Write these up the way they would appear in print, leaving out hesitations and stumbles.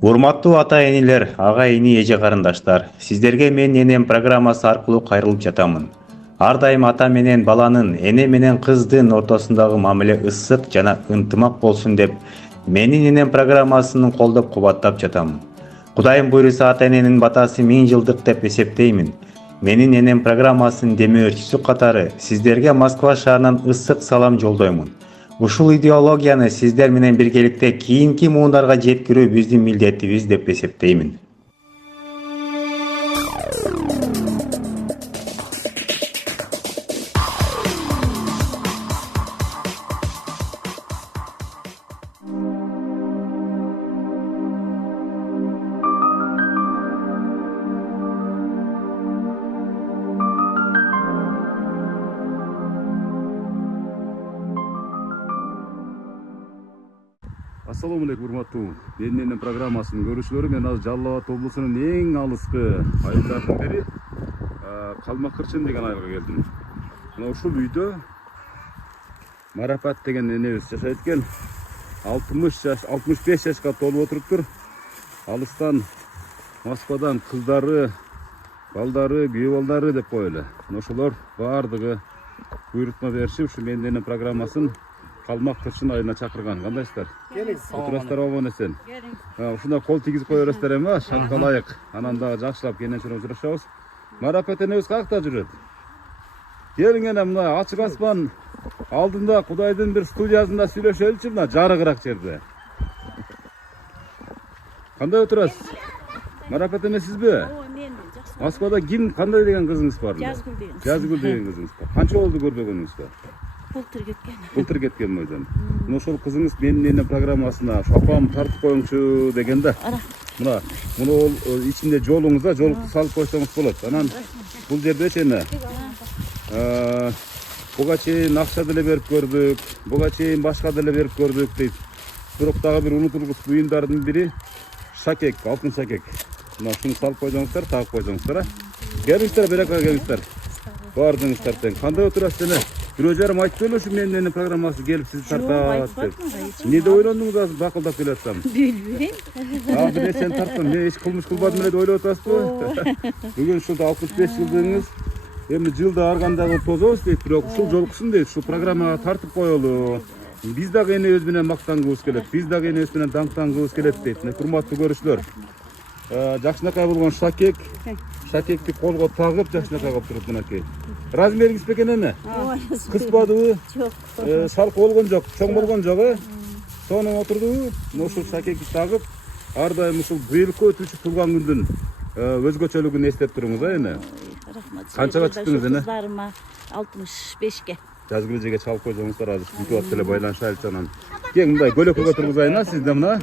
Урматтуу ата-энелер, ага-ини, эже карындаштар, сиздерге мен энем программасы аркылуу кайрылып жатамын. Ар дайым ата менен баланын, эне менен кыздын ортосундагы мамиле ысык жана ынтымак болсун деп, менин энем программасын колдоп кубаттап жатамын. Кудайым буйруса ата-эненин батасы 1000 жылдык деп эсептеймин. Менин энем программасынын демөөрчүсү катары сиздерге Москва шаарынан ысык салам жолдоймун. Ушул идеологияны сиздер менен биргеликте кийинки муундарга жеткирүү биздин милдетибиз деп эсептеймин. Assalamu alaikum урматтуу менин программасынын көрүүчүлөрү. Мен азыр Жалал Абад облусунун эң алыскы айылдарынын бири Калмак Кырчын деген айылга келдим. Мына ушул үйдө Марапат деген энебиз жашайт экен. 65 жашка толуп отуруптур. Алыстан Москвадан кыздары, балдары, күйөө балдары деп коелу. Ошолор баардыгы буйрутма беришип, ушу менин программасын Калмак Кырчын айылына чакырган. Кандайсыздар? Отурасыздар обон эсен. Ушунда кол тийгизип кое бересиздер эми, шалкалайык. Анан дагы жакшылап кенен сурашабыз. Марапат энебиз каякта жүрөт? Келиң эне мына ачык асман алдында Кудайдын бир студиясында сүйлөшөлүчү, мына жарыгыраак жерде. Кандай отурасыз? Марапат эне сизби? Мен жакшы. Москвада ким, кандай деген кызыңыз бар? Жазгүл деген. Жазгүл деген кызыңыз бар. Канча болду көрбөгөнүңүзгө? Былтыр кеткен. Былтыр кеткен бойдон. Ошол кызыңыз менин эне программасына апам тартып коюңчу деген да. Мына муну ичинде жолуңузда жолукту салып койсоңуз болот. Анан бул жерде эне буга чейин акча деле берип көрдүк, буга чейин башка деле берип көрдүк дейт. Бирок дагы бир унутулгус буюмдардын бири шакек, алтын шакек. Мына шуну салып койсоңуздар, тагып койсоңуздар. Келиңиздер, берека келиңиздер. Бардыңыздар тең. Кандай отурасыз эне? Бирөө жарым айтып эле ушу менин эне программасы келип сизди тартат деп. Эмнеде ойлондуңуз азыр бакылдап келатсам? Билбейм. Бир нерсени тарткан, мен эч кылмыш кылбадым эле деп ойлоп атасызбы? Бүгүн ушул 65 жылдыгыңыз. Эми жылда ар кандай тозобуз дейт, бирок ушул жолкусун дейт, ушул программага тартып коелу. Биз дагы энебиз менен мактангыбыз келет, биз дагы энебиз менен даңктангыбыз келет дейт. Урматтуу көрүүчүлөр, жакшынакай болгон шакекти колго тагып жакшынакай кылып туруп мынакей. Размериңиз бекен эне? Кыспадыбы? Жок. Салкы болгон жок, чоң болгон жок, Сонун отурдубу? Ушул шакекти тагып, ар дайым ушул быйылкы өтүүчү туулган күндүн өзгөчөлүгүн эстеп туруңуз, эне. Рахмат. Канчага чыктыңыз эне? Кыздарыма 65ке. Жазгыл эжеге чалып койсоңуздар, азыр бүтүп атып эле байланышайлычы анан. Кең мындай көлөккөгө тургузайын сизде мына.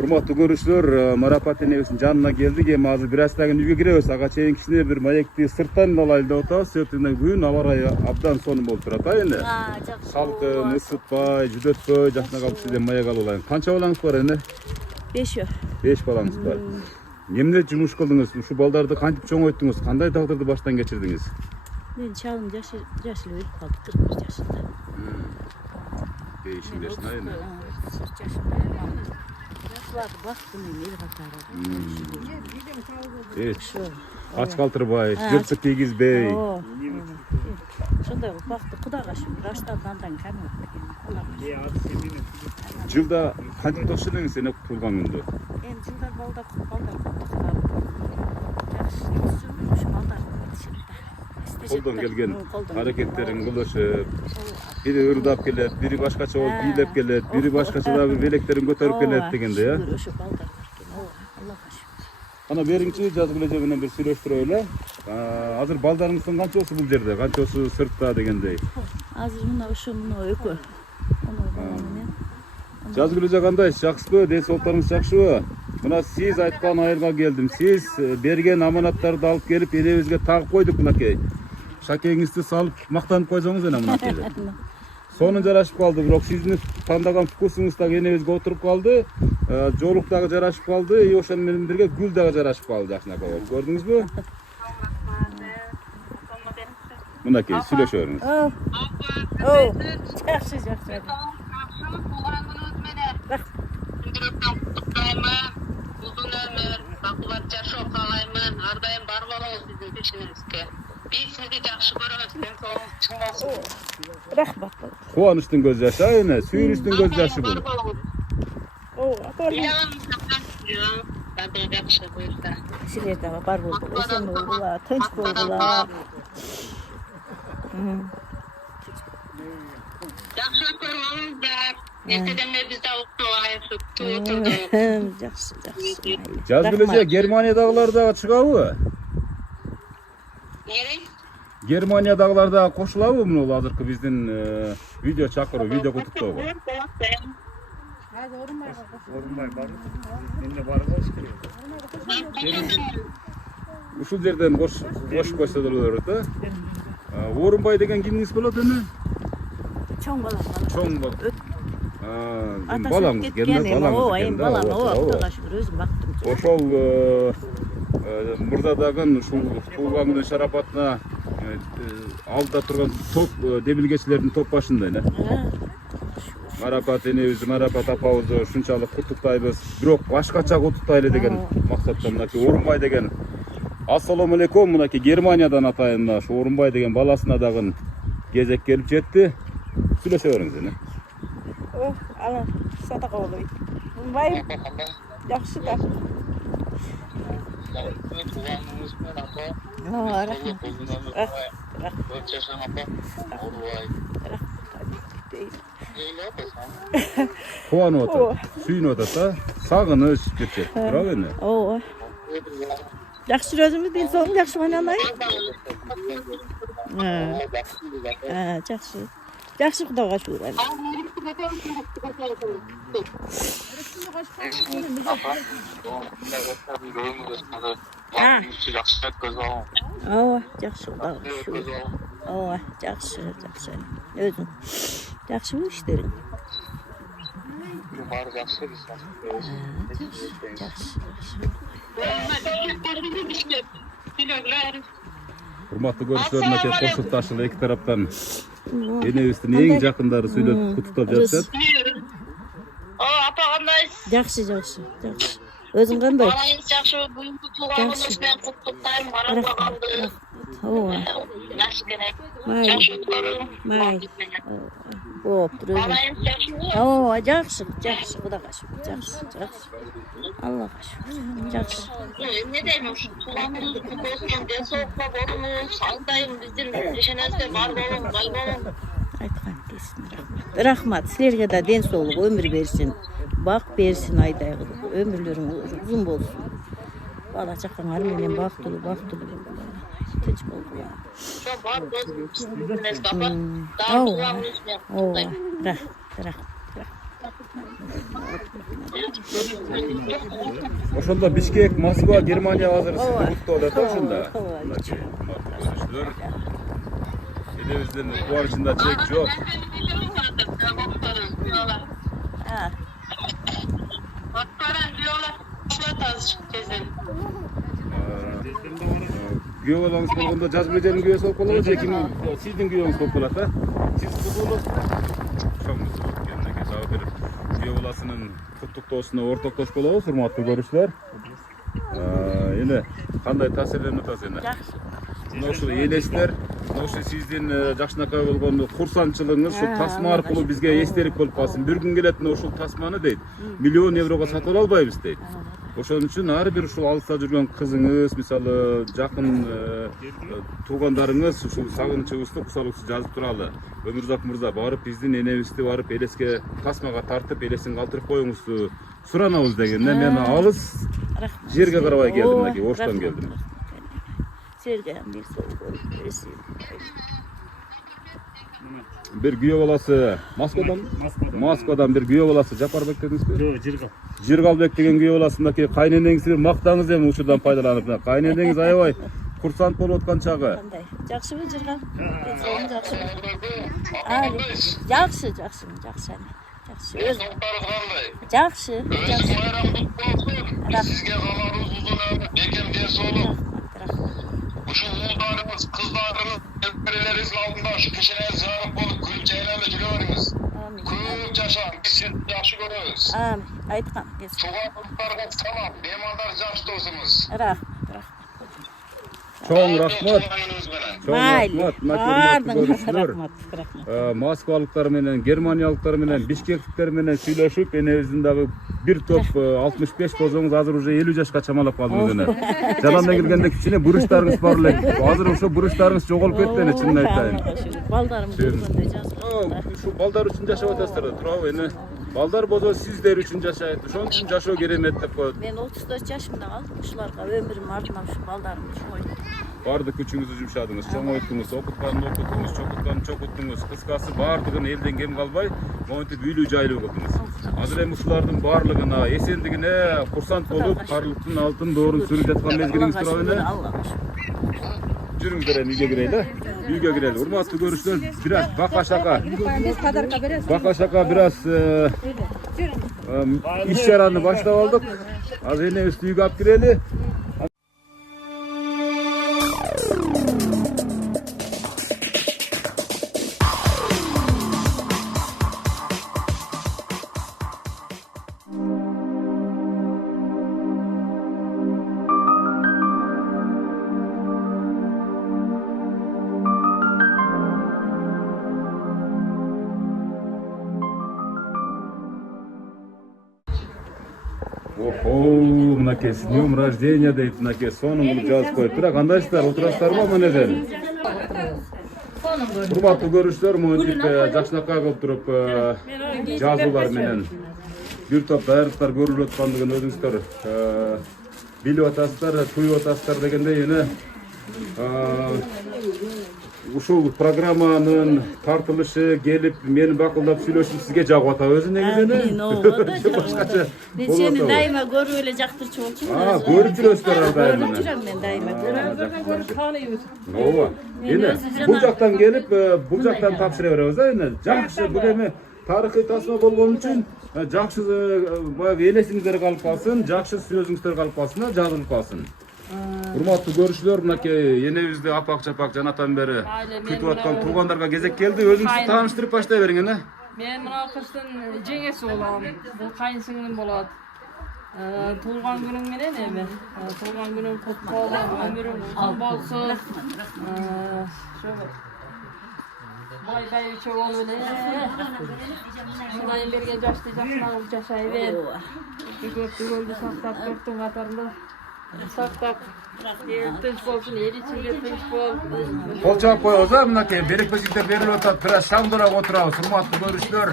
Урматтуу көрүүчүлөр, Марапат энебиздин жанына келдик. Эми азыр бир аздан кийин үйгө киребиз. Ага чейин кичине бир маекти сырттан алайлы деп атабыз. Себеби бүгүн аба ырайы абдан сонун болуп турат, эне. Жакшы. Салкын, ысытпай, жүдөтпөй, жакшына калып сизден маек алып алайын. Канча балаңыз бар эне? 5. 5 балаңыз бар. Эмне жумуш кылдыңыз? Ушу балдарды кантип чоңойттуңуз? Кандай тагдырды баштан кечирдиңиз? Мен чагым жашыл өлүп калды 41 жашында. Бейишиңдешин айына. Жашыларды бактым мен эл катары. Ач калтырбай, жыртык кийгизбей. Ошондой бакты Кудайга шүгүр. Аштан андан кем экен. Жылда кантип токуш элеңиз эне туулган күндө? Эми жылдар балдар жакшы өсүрүш балдар. Колдон келген аракеттерин кылышып, бири ырдап келет, бири башкача болуп бийлеп келет, бири башкача да бир белектерин көтөрүп келет дегенде, Ошо балдар. Аллахка шүгүр. Ана бериңчи Жазгыл эже менен бир сүйлөштүрөлү эле. Азыр балдарыңыздын канчасы бул жерде, канчасы сыртта дегендей. Азыр мына экөө. Жазгыл эже кандайсыз? Жакшысызбы? Ден соолуктарыңыз жакшыбы? Мына сиз айткан айылга келдим. Сиз берген аманаттарды алып келип энебизге тагып койдук мынакей. Шакегиңизди салып мактанып койсоңуз эне мынакей. Сонун жарашып калды, бирок сиздин тандаган вкусуңуз дагы энебизге отуруп калды. Жолук дагы жарашып калды, и ошону менен бирге гүл дагы жарашып калды жакшынакай болуп. Көрдүңүзбү? Мынакей сүйлөшөбүз. Жакшы. жүрөктөн куттуктаймын. Uzun ömür, bakıvat yaşap kalayımın. Ardayım bar bolunuz sizin peşinizge. Biz sizi yaxşı görüyoruz. Ben soğuk çıkmasın. Rahmat. Quvonishdan ko'z yoshi ayni, suyunishdan ko'z yoshi bu. Atalım. Ya, ben de yaxşı buyursa. Sizler de bar boldu. Esen boldular, tınç boldular. Yaxşı görüyoruz da. Nesedemde biz de okulayız. Oturduk. Yaxşı. Jaz bilece Germaniyadagilarda chiqabi? Nere? Germaniyadagilarda qo'shiladi buni hozirgi bizning video chaqiruv, video qutuqto'g'i. Ушул жерден qo'shib qo'ysa bo'laveradi. O'rinbay degan kimningiz bo'ladi uni? Çoğun balam. Cho'ng bola. Atası Balangiz ketken keldi, balangiz endi. keldi. Balam o Xudoga şükür özüm baktım. Ошол мурдадагы ушул туулгандын шарапатына алдыда турган топ демилгечилердин топ башында эле. Марапат энебизди, Марапат апабызды ушунчалык куттуктайбыз. Бирок башкача куттуктайлы деген максаттан мынакей Орунбай деген Ассаламу алейкум, мынакей Германиядан атайын мына ушу Орунбай деген баласына дагы кезек келип жетти. Сүйлөшө бериңиз эне. Ala sadaka oluyor. Vay yaxşı da. Кубанып атат, сүйүнүп атат да, сагыныч кетет. Бирок эне. Oo. Yaxşı özümüz değil son yaxşı oynanay. Yaxşı. Yaxşı Xudoga şükür. Yaxşı Xudoga şükür. Yaxşı. Özüm. Yaxşı bu işlerin. Урматтуу көрүүчүлөр, мынакей кошулуп ташылып эки тараптан энебиздин эң жакындары сүйлөп куттуктап жатышат. Apa qandaysiz? Yaxşı. Özün qanday? Balayınız yaxşı, bugünkü tuğanınız ben kutluktayım. Marapa qaldı. Yaxşı gerek. Yaxşı tutarım. Bo'ptur özüm. Balayınız yaxşı. Yaxşı Xudoga şükür. Yaxşı. Allohga şükür. Yaxşı. Ne deymiş? Tuğanınız kutlu olsun. Den soğukla bolunuz. Sağdayım bizim peşinizde var bolun, bay bolun. Aytgan desin. Rahmat. Sizlerge de den soğuk ömür versin. Bak versin ayday kılıp. Ömürlerin uzun bolsun. Bala çaqanlar menen baktulu. Tinç boldular. Şu var bolsun. Siziniz baba. Daha tuğanınız ben kutluktayım. Ошондо Бишкек, Москва, Германия азыр куттуктап атат ошондо. Энебиздин кубанычында чек жок. Күйөө балаңыз болгондо жаз беженин күйөөсү болуп калабы же ким сиздин күйөөңүз болуп калат да? Сиз кутуулуп күйөө баласынын куттуктоосуна ортоктош болобуз, урматтуу көрүүчүлөр. Эне кандай таасирленип атасыз эне? Yaxşı. Мына ушул элестер, мына ушул сиздин жакшынакай болгон курсанчылыгыңыз ушул тасма аркылуу бизге эстелик болуп калсын. Бир күн келет мына ушул тасманы дейт. Миллион еврого сатып албайбыз дейт. Ошон үчүн ар бир ушул алыста жүргөн кызыңыз, мисалы жакын туугандарыңыз ушул сагынычыбызды, кусалыкты жазып туралы. Өмүрзак мырза барып биздин энебизди барып элеске тасмага тартып элесин калтырып коюңузду суранабыз дегенде мен алыс жерге карабай келдим, мынакей Оштон келдим. Sizlerge bir soğuk versin. Bir kүйөө баласы Москвадан bir kүйөө баласы Жапарбек дедиңизби? Жок, Жиргалбек деген күйөө баласындагы кайненеңизди мактаңыз эми ушудан пайдаланып. Кайненеңиз аябай курсант болуп аткан чагы. Qanday? Yaxşımı Jirgan? Yaxşı. Yaxşı. Yaxşı. Öz. Yaxşı. Sizge kalanınız uzun ömür, bekem ders olun. Uşul uğullarınız, kızlarınız, evvelerinizin aldında şu peşine ziyaret olup gülüp ceylanla gülüyorsunuz. Amin. Көп жашаң, біз сізді жақсы көреміз. Amin. Aytkan. Туғандықтарға салам, меймандар жақсы досымыз. Rahmat. Чоң рахмат. Чоң Mayli. рахмат. Bardın. Görüşürler. Rahmat. Moskvalıklar менен, Germaniyalıklar менен, Bişkeklikler менен сүйлөшүп, энебиздин дагы бир топ 65 болсоңуз азыр уже 50 жашка чамалап калдыңыз эне. Жаланда келгенде кичине буручтарыңыз бар эле. Азыр ошо буручтарыңыз жоголуп кетти эне, чынын айтайын. Baldarım görgönde жазып. Ушу балдар үчүн жашап атасыздар да, туурабы эне? Балдар болсо сиздер үчүн жашайт. Ошон үчүн жашоо керемет деп коет. Men 34 yaşımda kaldım. Uşularga ömrüm ardından şu baldarımı çoğuydu. Бардык күчүңүздү жумшадыңыз, чоңойттуңуз, окутканын окуттуңуз, чокутканын чокуттуңуз, кыскасы баардыгын элден кем калбай, монтип үйлүү жайлуу кылдыңыз. Азыр эми ушулардын баардыгына, эсендигине курсант болуп, карлыктын алтын доорун сүрүп жаткан мезгилиңиз туурабы эле? Жүрүңүздөр эми үйгө кирели. Үйгө кирели. Урматтуу көрүүчүлөр, бир аз бака шака бир аз иш чараны баштап алдык. Азыр энебизди үйгө алып кирели. Охо, мынакей, с днем рождения дейт, мынакей, сонун кылып жазып коюп. Бирок кандайсыздар, отурасыздарбы менен? Урматтуу көрүүчүлөр, монтип жакшынакай кылып туруп жазуулар менен бир топ даярдыктар көрүлүп аткандыгын өзүңүздөр билип атасыздар, туюп атасыздар дегендей эне. Ушул программанын тартылышы келип, мени бакылдап сүйлөшүп сизге жагып атабы өзү негизи эне? Башкача. Ben seni daima görüp öyle jaktırчы болчумун. Көрүп жүрөсүздөр ар дайым. Görüp жүрөм мен daima görüp. Ооба. Эне бул жактан келип, бул жактан тапшыра беребиз да эне. Жакшы, бул эми тарыхый тасма болгон үчүн жакшы баягы элесиңиздер калып калсын, жакшы сөзүңүздөр калып калсын, жазылып калсын. Урматтуу көрүүчүлөр, мынакей энебизди апак-чапак жанатан бери күтүп аткан туугандарга кезек келди. Өзүңүздү тааныштырып баштай бериң эне. Мен мына кыздын жеңеси болом. Бул кайынсиңлим болот. Туулган күнүң менен эми. Туулган күнүң куттуу болсун, өмүрүң uzun болсун. Бай-байча болуп эле. Мындай берге жашты жакшыраак жашай бер. Көптүгөлдү сактап, көптүн катарында сактап, тынч болсун, эл ичинде тынч бол. Кол чаап коебуз да, мынакей берек-бешиктер берилип атат. Бир аз шаңдыраак отурабыз. Урматтуу көрүүчүлөр,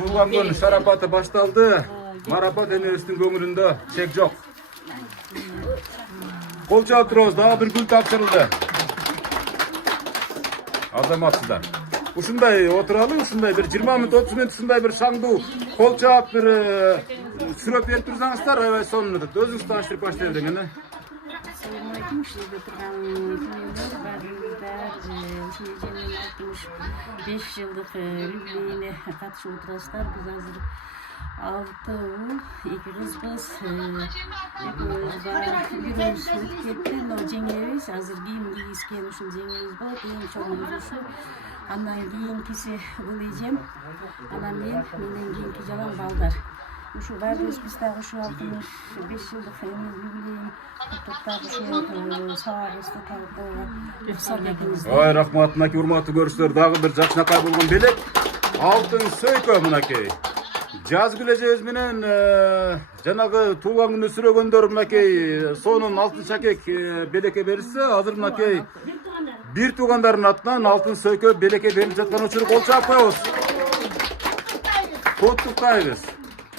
туулган күн шарапаты башталды. Марапат энебиздин көңүлүндө чек жок. Кол чаап турабыз, дагы бир гүл тапшырылды. Азаматсыздар. Ушундай отуралы, ушундай бир 20 мүнөт, 30 мүнөт ушундай бир шаңдуу кол чаап бир сүрөт берип турсаңыздар, аябай сонун өтөт. Өзүңүз тааныштырып баштай бериң эне. Assalamualaikum, sizde turgan dinleyenler, bazılarında 65 yıllık Lübnan'a katışıp oturasılar. Biz hazır 6 oğul, 2 kız biz, hepimiz var, birimiz ötüp ketti, o cengiz, hazır giyim giyisken uşul cengiz var, en çoğumuz uşul. Andan keyinкиси kılıyacağım, anam menden keyinki jalan baldar. Uşu kardeş biz de uşu 65 yıllık юбилейин kutlukta uşu sağırızды tağıp olgan ruhsat ekimizde. Ой, рахмат, мынакей урматтуу көрүүчүлөр, дагы бир жакшынакай болгон белек. Алтын сөйкө мынакей. Жаз күлөжөбүз менен жанагы туулган күнү сүрөгөндөр мынакей сонун алтын шакек белекке берилсе, азыр мынакей бир туугандардын атынан алтын сөйкө белекке берилип жаткан учур кол чаап коебуз. Куттуктайбыз.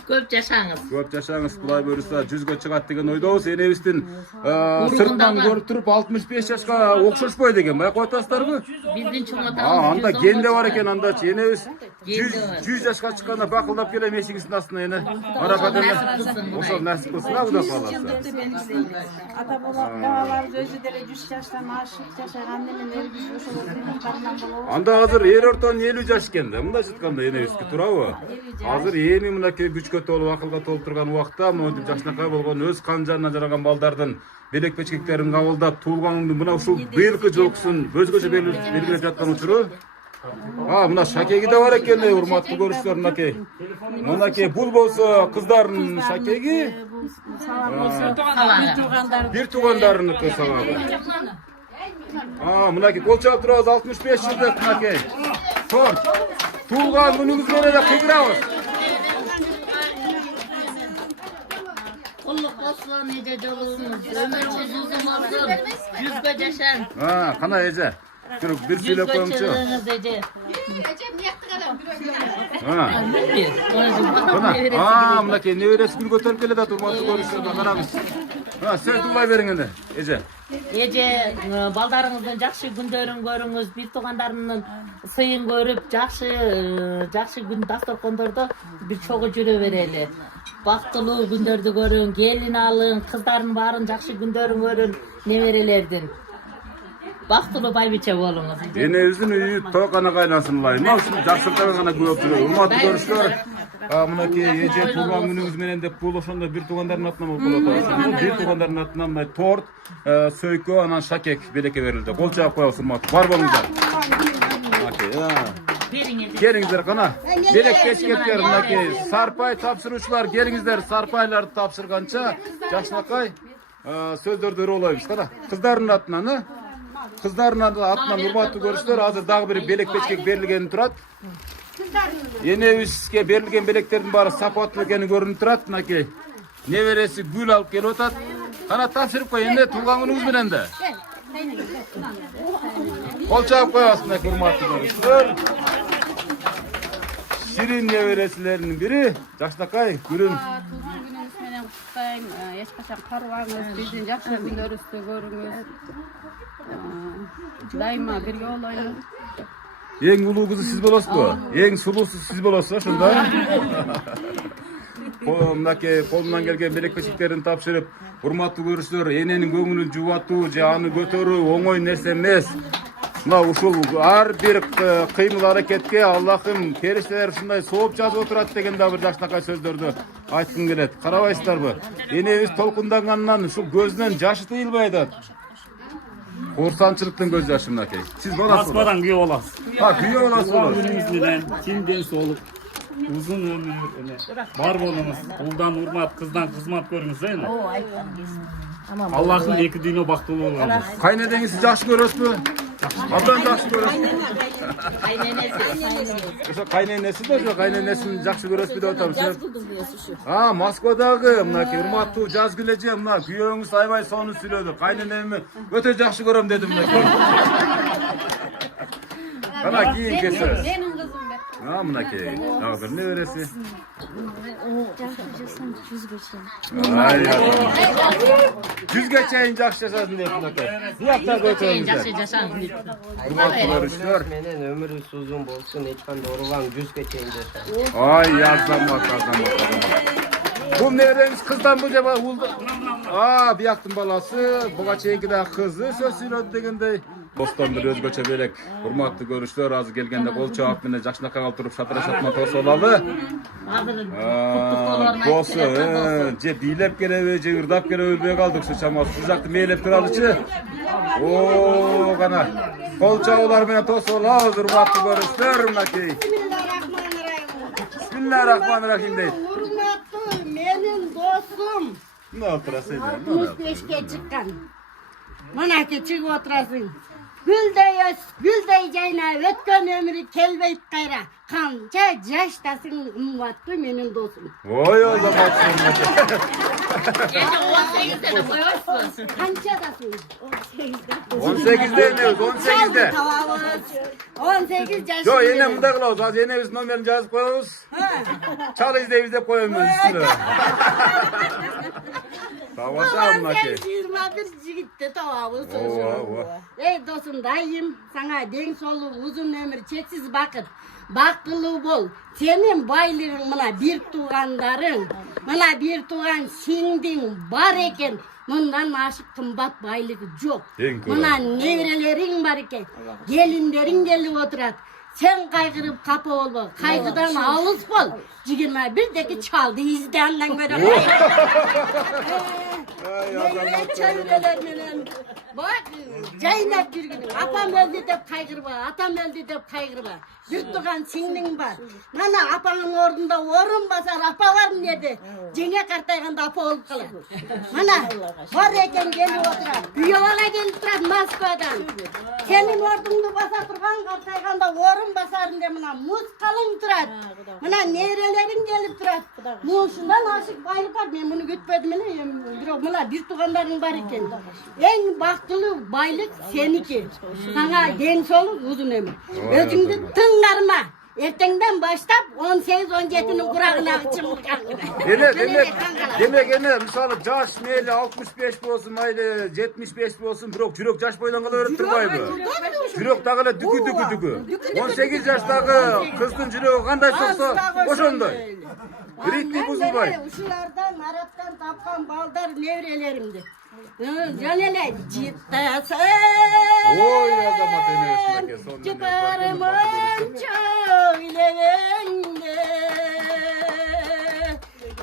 Көп жашаңыз. Көп жашаңыз, Кулай буюрса 100гө чыгат деген ойдобуз. Энебиздин сырттан көрүп туруп 65 жашка окшошпойт деген. Байкап атасыздарбы? Биздин чоң атабыз. Анда генде бар экен, андачы энебиз 100 жашка чыкканда бакылдап келем эшигиңиздин астына эне. Марапат эне. Ошол насип кылсын, Кудай кааласа. Ата бабаларыбыз өзү деле 100 жаштан ашык жашаган менен элбиз ошол карман болобуз. Анда азыр эр ортон 50 жаш экен да. Мындай жатканда энебизге туурабы? Азыр эми мынакей күчкө толуп, акылга толуп турган убакта монтип жакшынакай болгон өз кан жанынан жаралган балдардын белек-бечкектерин кабылдап, туулган күндү мына ушул быйылкы жылкысын өзгөчө белгилеп жаткан учуру Мына шакеги да бар экен, урматтуу көрүүчүлөр, мынакей. Мынакей бул болсо кыздардын шакеги, бир туугандарыныкы сабагы. Мынакей кол чалып турабыз 65 жылдык мынакей. Торт. Туулган күнүңүз менен да кыйгырабыз. Құллық болсын, еже жолуңыз, өміріңіз ұзын болсын, жүзге жашан. Кана эже. Bir söylep koyumçu. Mınakey neveresi gül götürüp geledi turmatı görüşürüz. Sen tuğlay verin ende, Ece. Ece, baldarыңыздың жақсы күндерін көріңіз, bir туғандарының сыйын көріп, жақсы күн дастархандарды bir çoğu жүрө берели. Бактылуу күндөрдү көрүң, келин алың, кыздардын баарын жақсы күндөрүн көрүн, неберелердин. Бактылуу байбиче болуңуз. Энебиздин үйү тойкана кайнасын лай. Мына ушул жакшыртабы гана көп жүрөт. Урматтуу көрүүчүлөр, мынакей эже туулган күнүңүз менен деп бул ошондо бир туугандардын атынан болуп атат. Бир туугандардын атынан мына торт, сөйкө, анан шакек белекке берилди. Кол чаап коебуз, урматтуу. Бар болуңуздар. Келиңиздер кана. Белек кечкеттер, мынакей сарпай тапшыруучулар келиңиздер. Сарпайларды тапшырганча жакшынакай сөздөрдү өрөөлөйбүз. Кана. Кыздардын атынан, Кыздардын атынан урматтуу көрүүчүлөр, азыр дагы бир белек печкек берилгени турат. Энебизге берилген белектердин баары сапаттуу экени көрүнүп турат. Мынакей небереси гүл алып келип атат. Кана тапшырып кой, эмне туулган күнүңүз менен да. Кол чаап коебуз, мынакей урматтуу көрүүчүлөр. Ширин небересилеринин бири, жакшынакай гүлүн. Эч качан карыбаңыз, биздин жакшы күндөрүбүздү көрүңүз. Дайыма бирге болойлу. Эң улуу кызы сиз болосузбу? Эң сулуусу сиз болосуз, ошондо? Мынакей колунан келген белек печектерин тапшырып, урматтуу көрүүчүлөр, эненин көңүлүн жубатуу же аны көтөрүү оңой нерсе эмес. Мына ушул ар бир кыймыл аракетке Аллахым периштелер ушундай сооп жазып отурат деген да бир жакшынакай сөздөрдү айткым келет. Карабайсыздарбы? Энебиз толкундангандан ушул көзүнөн жашы тыйылбай атат. Курсанчылыктын көз жашы мынакей. Сиз боласызбы? Москвадан күйөө боласыз. Күйөө болосуз. Күнүңүз менен тинден соолук, узун өмүр бар болуңуз. Улдан урмат, кыздан кызмат көрүңүз, эми. Аллахым эки дүйнө бактылуу болгон. Кайнедеңизди жакшы көрөсүзбү? Абдан жакшы көрөсүз. Ошо кайненеси да, ошо кайненесин жакшы көрөсүзбү деп атабыз. Москвадагы мынакей урматтуу Жазгүл эже, мына күйөөңүз аябай сонун сүйлөдү. Кайненеми өтө жакшы көрөм деди мынакей. Кана кийинки сөз. Менин кызым бе. Мынакей, дагы бир небереси. Жүзгө чейин жакшы жашасын деп мынакей. Буякта көтөрүңүздөр. Жакшы жашаң. Урматтуу көрүүчүлөр. Менен өмүрүңүз узун болсун, эч кандай оорубаң, 100ге чейин жашаң. Ай, азамат. Бул небереңиз кыздан бул жаба улду. Бияктын баласы, буга чейинки да кызы сөз сүйлөдү дегендей. Достон бир өзгөчө белек. Урматтуу көрүүчүлөр, азыр келгенде кол чаап менен жакшынакай калып туруп шатыра-шатма тосолалы. Досу, же бийлеп келеби, же ырдап келеби билбей калдык, ушу чамасы. Ушул жакты мээлеп туралычы. Кана. Кол чабуулар менен тосолабыз, урматтуу көрүүчүлөр, мынакей. Бисмиллахиррахманиррахим дейт. Урматтуу менин досум. Мына отурасың. 65ке чыккан. Мынакей чыгып отурасың. Гүлдөй жайнап өткөн өмүрү келбейт кайра. Канча жаштасың, урматтуу менин досум. Ой, азамат. 18'de de koyarsın. Канчадасың? 18'de enemiz, 18'de. 18 жаш. Жо, эне мындай кылабыз, азыр энебиздин номерин жазып коебуз. Чал издейбиз деп коебуз үстүнө. Табаша мынакей. 21 жигитти табабыз ошо. Эй досум, дайым сага дең солуу, узун өмүр, чексиз бакыт. Бактылуу бол. Сенин байлыгың мына бир туугандарың, мына бир тууган сиңдиң бар экен. Мындан ашык кымбат байлыгы жок. Мына неберелериң бар экен. Келиндериң келип отурат. Sen kaygırıp kapı olma. Kaygıdan alız bol. 21'deki çaldı izde andan göre. Çevreler menen Bak jayınap жүргүнүң апам өлдү деп кайгырба, атам өлдү деп кайгырба. Бир туган сиңдиң бар. Мана апаңдын ордунда орун басар апа бар эмнеде? Жеңе картайганда апа болуп калат. Мана бар экен келип отурат. Күйөө бала келип турат Москвадан. Сенин ордуңду баса турган картайганда орун басарында мына муз калың турат. Мына нерелериң келип турат. Мушундан ашык байлык бар. Мен муну күтпөдүм эле. Бирок мына бир тугандарың бар экен. Эң бактылуу байлык сеники. Сага ден соолук, узун өмүр. Өзүңдү тыңдарма. Эртеңден баштап 18-17'nin kurağına çımırkan. Demek misal yaş meyli 65 bolsun mayli 75 bolsun birok jürek yaş boylan kala öğretip turbaydı. Jürek dağıla dükü. 18 yaştagı kızdın jüregi kanday çoksa oşondoy. Ritmi buzulbay. Uşulardan Arap'tan tapkan baldar nevrelerimdi. Canele cittasın. Oy azamat enesine son. Çıkarımın çöylevinde.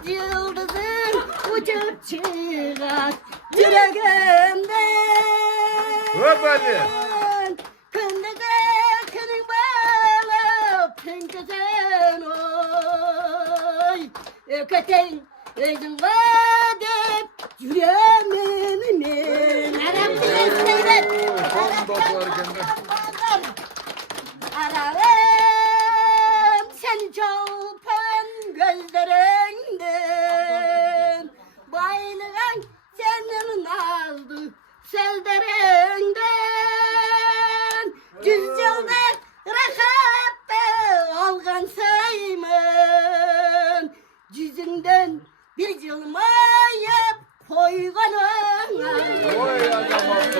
Yıldızın uçup çıkar yüreğimde. Hopali. Kındıza kının bağlıp pünküzen oy. Öketen özün vadep yüreğimin Arap dileseyret. Ararım seni çolpan gözlerinden. Baylığın senin aldı selderenden. 100 yıldır rahatta algan sayımın. Yüzünden bir yılmayıp koyganına. Oy azamat.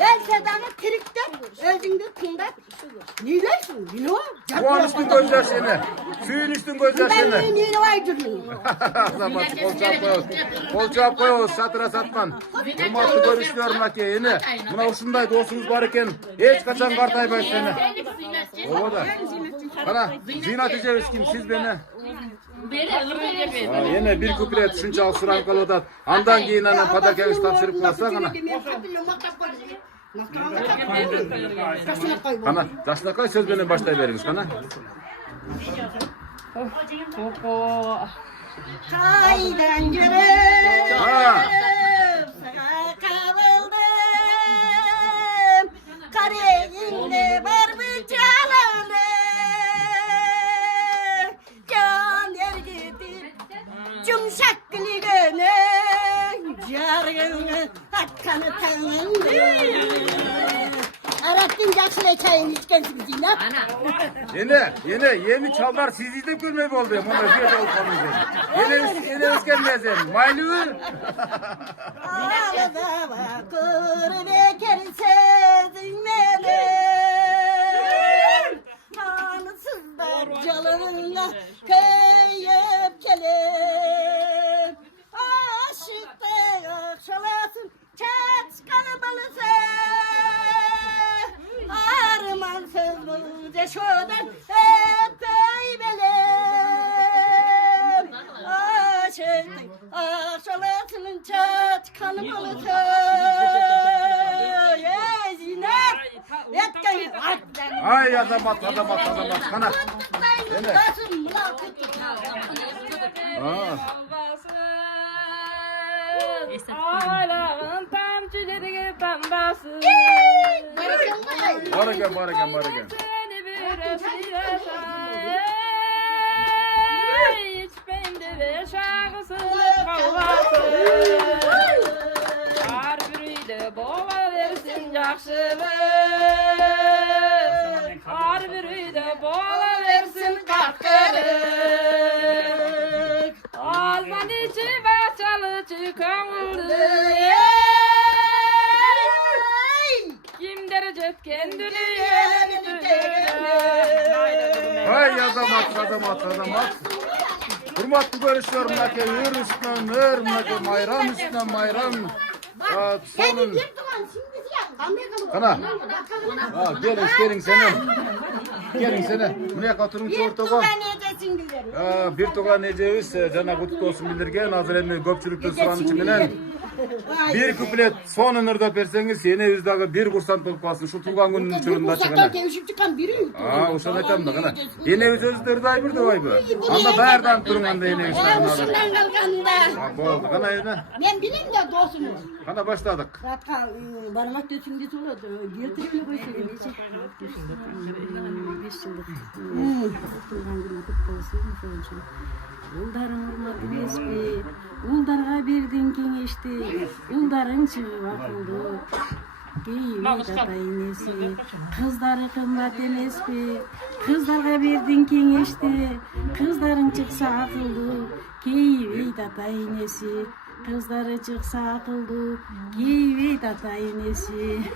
Ben sedamı kirikten özünde tındat. Nilersin? Nilo? Kuan üstün gözler seni. Suyun üstün gözler seni. Ben nilo aydırın. Azamat kol çap koyuyoruz. Satıra satman. Hurmatlı görüşlüyorum laki yine. Buna uşunday dostumuz var iken hiç kaçan kartaybayız seni. O da. Bana Zinat Eceviz kim siz beni? Yine bir kuplet şunçal suran kalodat. Andan giyin anan padakemiz tapşırıp kalsa kana. Kana taşına koy söz beni başlayıveriniz kana. Kaydan görüp sana kavıldım. Kareğinde var bıçağlanım. Can ergidip yumuşak gülüğünü yargını hakkanı tanındı. Arap'ın yaşlı çayını içkensiniz Zinat. Yeni çallar sizi de görmeyip oldu. Ona bir de olmalıydı. Yine iskenmezim. Maylı. Ağlaza bakır bekar sezinmedim. Hanısızlar calınına köyüp gelin. Aşıkta akşalasın çaçkanı balısın. Armansız bu ceşodan epey belim. Aşıkta akşalasın çaçkanı balısın. Zinat etken attan. Ay azamat kana. Yine. Ağlağın tam çiçeği pembası. Barıgen. Seni bir esiresen. Hiç bende şarkısını kavası. Har biriydi boğa versin yakşılık. Har biriydi boğa versin kalkırık. Ağzından içi başalı çıkanıldı. Kim derecet kendini Ay azamat. Hurmatlı görüşlerim laki hır üstüne mayram üstüne mayram. Sonun. Kana. Gelin seni. Buraya oturun ortaga. Bir tuğan ejebиz жана куттук болсун билдирген. Азыр эми көпчүлүктүн суранычы менен bir kuplet sonun ırda berseniz enebиз дагы bir kursant болуп калсын. Ушул туулган күнүнүн учурунда чыгана. Ошону айтам да кана. Энебиз өзү да ырдайбы, ырдабайбы? Анда даярданып туруң анда энебиз. Ушундан калганда. Болду, кана эми. Мен билем да досумуз. Кана баштадык. Ратка бармак төсүңдө болот. Келтирип койсо эмесе. 5 жылдык. Туулган күнү кут болсун, ошон үчүн. Улдарың урмат эмеспи? Улдарга бердиң кеңешти. Улдарың чыгып акылдуу. Кейбир ата энеси, кыздары кымбат эмеспи? Кыздарга бердиң кеңешти. Кыздарың чыкса акылдуу. Кейбир ата энеси, кыздары чыкса акылдуу. Кейбир ата энеси.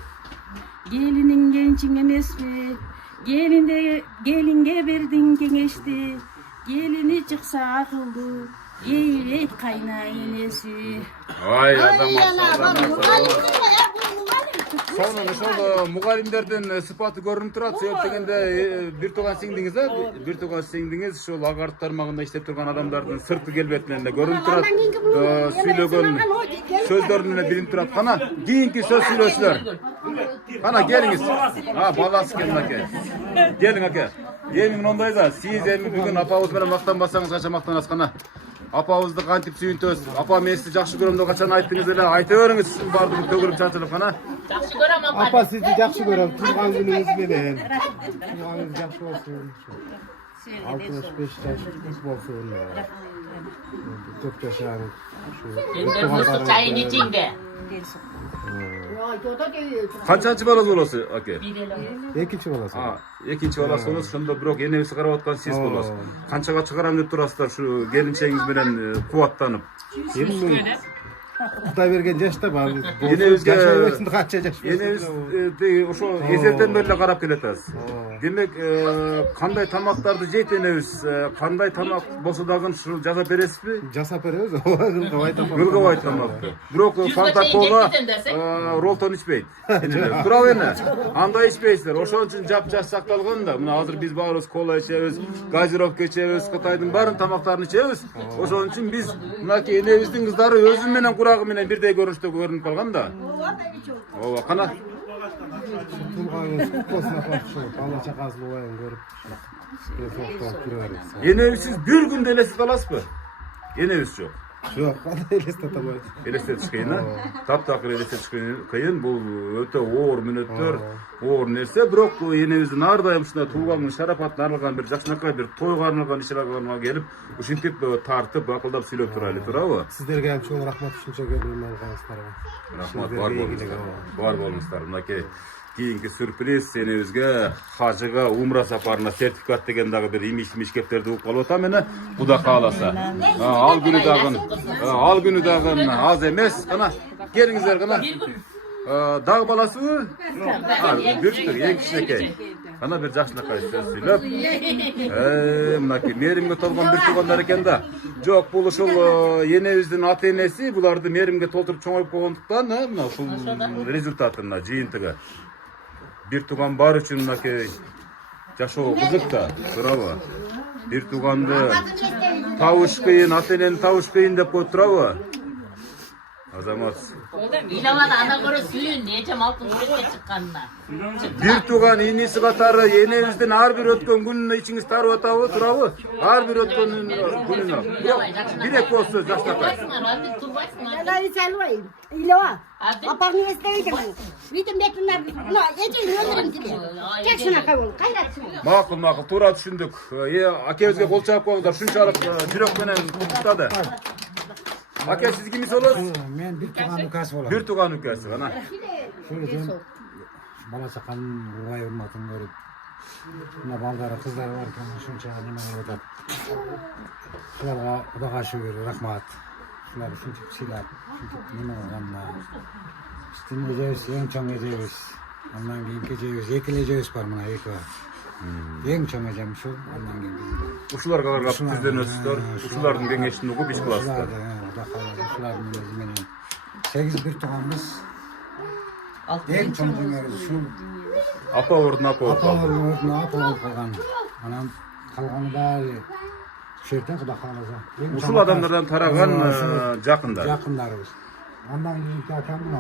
Gelinin gençin emespi? Gelinge berdiň kеңешти. Gelini çıksa akıldı. Geyret kayna enesi. Ay adam. Sonun ошол мугалимдердин сыпаты көрүнүп турат. Себеп дегенде бир туган сиңдиңиз бир туган сиңдиңиз ушул агартык тармагында иштеп турган адамдардын сыртқы келбетинен да көрүнүп турат. Сүйлөгөн сөздөрүнөн билинип турат. Кана кийинки сөз сүйлөсүлөр. Кана келиңиз. Баласы келин аке. Келиң аке. Эми мындай да сиз эми бүгүн апабыз менен мактанбасаңыз канча мактанасыз кана. Апабызды кантип сүйүнтөбүз? Апа мен сизди жакшы көрөм деп качан айттыңыз эле? Айта бериңиз сиздин баардыгы төгүлүп чачылып кана. Жакшы көрөм апа. Апа сизди жакшы көрөм. Туулган күнүңүз менен. Туулганыңыз жакшы болсун. 65 жаш болсун. Көп жашаңыз. Ушул чайын ичиңде. Канчанчы баласы болосуз аке? Экинчи баласы. Экинчи баласы болосуз. Ошондо бирок энебиз карап аткан сиз болосуз. Канчага чыгарам деп турасыздар ушу келинчегиңиз менен кубаттанып? Кудай берген жашта бар. Энебизге канча жаш? Энебиз ошо эзелден бери эле карап келатабыз. Демек кандай тамактарды жейт энебиз? Кандай тамак болсо дагы ушул жасап бересизби? Жасап беребиз. Кылгабай тамак. Кылгабай тамакты. Бирок фантакола ролтон ичпейт. Туурабы эне? Андай ичпейсиздер. Ошон үчүн жап-жаш сакталган да. Мына азыр биз баарыбыз кола ичебиз, газировка ичебиз, Кытайдын баарын тамактарын ичебиз. Ошон үчүн биз мынакей энебиздин кыздары өзү менен курагы менен бирдей көрүнүштө көрүнүп калган да. Ооба, кана. Туулганыңыз кут болсун апа. Бала чакасы убайын көрүп. Энебизсиз бир күндө элестете аласызбы? Энебиз жок. Жок, кандай элестете албайт. Элестетиш кыйын, таптакыр элестетиш кыйын. Бул өтө оор мүнөттөр, оор нерсе. Бирок энебиздин ар дайым ушундай туулган шарапатын аралган бир жакшынакай бир тойго арналган иш-чарага келип, ушинтип тартып, акылдап сүйлөп турайлы, туурабы? Сиздерге ham чоң рахмат ушунча келип алганыңыздарга. Рахмат, бар болуңуздар. Мынакей кийинки сюрприз энебизге хажыга, умра сапарына сертификат деген дагы бир имиш-мишкептерди угуп калып атам эне. Куда кааласа. Ал күнү дагы аз эмес. Кана келиңиздер кана. Дагы баласыбы? Бүртүк, эң кичинекей. Кана бир жакшынакай сөз сүйлөп. Мынакей мээримге толгон бир туугандар экен да. Жок, бул ушул энебиздин ата энеси буларды мээримге толтуруп чоңоюп койгондуктан, мына ушул результатына, жыйынтыгы. Бир тууган бар үчүн мынакей жашоо кызык да, туурабы? Бир тууганды табыш кыйын, ата энени табыш кыйын деп коюп турабы? Азамат. Илабада ана көрө сүйүн, нече малтын суретке чыкканына. Бир тууган иниси катары энебиздин ар бир өткөн күнүнө ичиңиз тарып атабы, турабы? Ар бир өткөн күнүнө. Бирек болсо жакшынакай. Илова, апаңы эстебейдиң. Бүйтүм бетиңер, мына эжең өмүрүң тиле. Жакшынакай бол, кайратсың. Макул, туура түшүндүк. Акебизге кол чаап коюңуздар, ушунчалык жүрөк менен куттуктады. Аке, сиз кимиз болосуз? Мен бир тууган укасы болом. Бир тууган укасы, кана. Бала чаканын убай урматын көрүп, мына балдары, кыздары бар экен, ушунча неме кылып атат. Буларга Кудайга шүгүр, рахмат. Шулар ушинтип сыйлап, ушинтип неме кылганына. Биздин эжебиз эң чоң эжебиз. Андан кийинки эжебиз, эки эле эжебиз бар, мына эки бар. Эң чоң эжем ушул, андан кийинки. Ушуларга карап изденесиздер, ушулардын кеңешин угуп иш кыласыздар. Ушулардын эжи менен 8 бир тууганбыз. Эң чоң эжебиз ушул. Апа ордуна апа болуп калган. Апа болуп калган. Анан калганы баары Şu yerden Kuda kalasa. Ушул адамдардан тараган жакындар. Yakınlarımız. Ondan keyinki atamın o.